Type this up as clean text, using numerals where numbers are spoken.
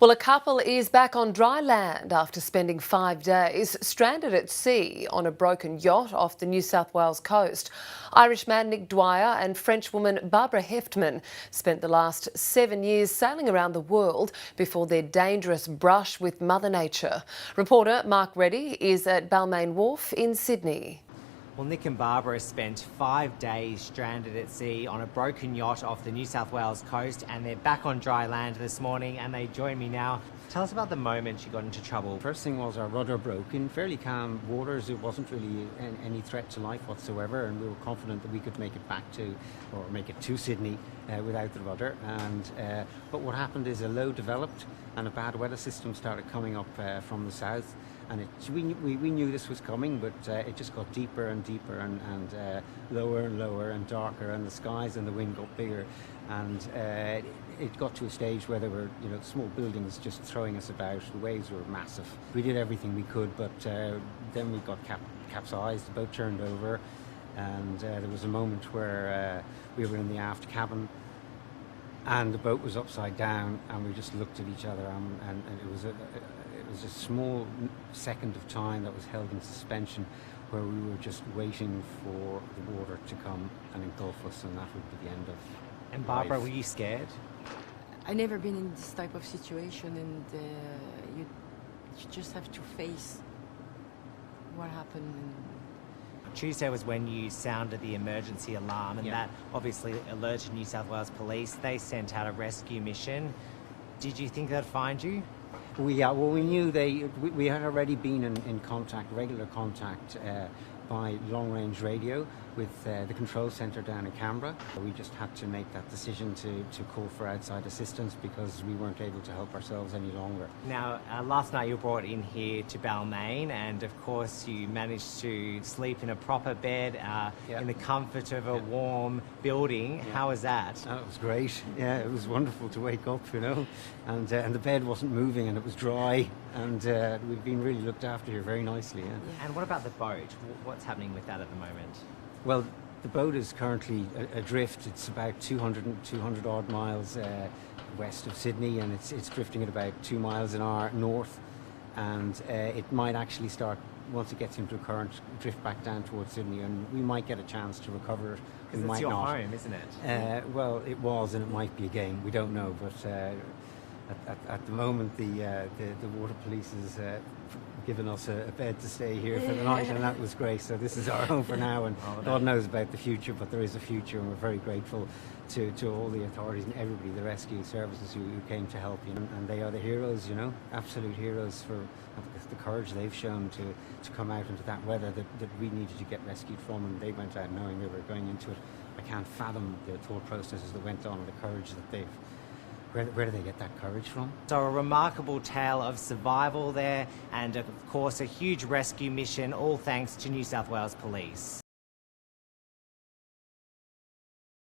Well, a couple is back on dry land after spending 5 days stranded at sea on a broken yacht off the New South Wales coast. Irishman Nick Dwyer and Frenchwoman Barbara Heftman spent the last 7 years sailing around the world before their dangerous brush with Mother Nature. Reporter Mark Reddie is at Balmain Wharf in Sydney. Well, Nick and Barbara spent 5 days stranded at sea on a broken yacht off the New South Wales coast, and they're back on dry land this morning, and they join me now. Tell us about the moment you got into trouble. First thing was our rudder broke. In fairly calm waters, it wasn't really any threat to life whatsoever, and we were confident that we could make it back to, or make it to Sydney without the rudder. But what happened is a low developed and a bad weather system started coming up from the south. And we knew this was coming, but it just got deeper and deeper and lower and lower and darker, and the skies and the wind got bigger. And it got to a stage where there were, small buildings just throwing us about. The waves were massive. We did everything we could, but then we got capsized. The boat turned over, and there was a moment where we were in the aft cabin, and the boat was upside down, and we just looked at each other, and it was a small second of time that was held in suspension, where we were just waiting for the water to come and engulf us, and that would be the end of And Barbara, life. were you scared? I never been in this type of situation, and you just have to face what happened. Tuesday was when you sounded the emergency alarm, and that obviously alerted New South Wales Police. They sent out a rescue mission. Did you think they'd find you? We knew we had already been in contact, regular contact, by long-range radio with the control centre down in Canberra. We just had to make that decision to call for outside assistance because we weren't able to help ourselves any longer. Now, last night you were brought in here to Balmain, and of course you managed to sleep in a proper bed in the comfort of a warm building. Yeah. How was that? That was great. Yeah, it was wonderful to wake up, and the bed wasn't moving and it was dry, and we've been really looked after here very nicely. Yeah. And what about the boat? What's happening with that at the moment? Well, the boat is currently adrift. It's about 200 odd miles west of Sydney, and it's drifting at about 2 miles an hour north, and it might actually start, once it gets into a current, drift back down towards Sydney, and we might get a chance to recover it. We It's might your not. home, isn't it? Well, it was, and it might be again. We don't know, but at the moment, the water police has given us a bed to stay here for the night, and that was great. So this is our home for now, and God knows about the future, but there is a future, and we're very grateful to all the authorities and everybody, the rescue services who came to help, and they are the heroes, absolute heroes for the courage they've shown to come out into that weather that we needed to get rescued from, and they went out knowing they were going into it. I can't fathom the thought processes that went on, and the courage that they've. Where do they get that courage from? So a remarkable tale of survival there, and of course a huge rescue mission, all thanks to New South Wales Police.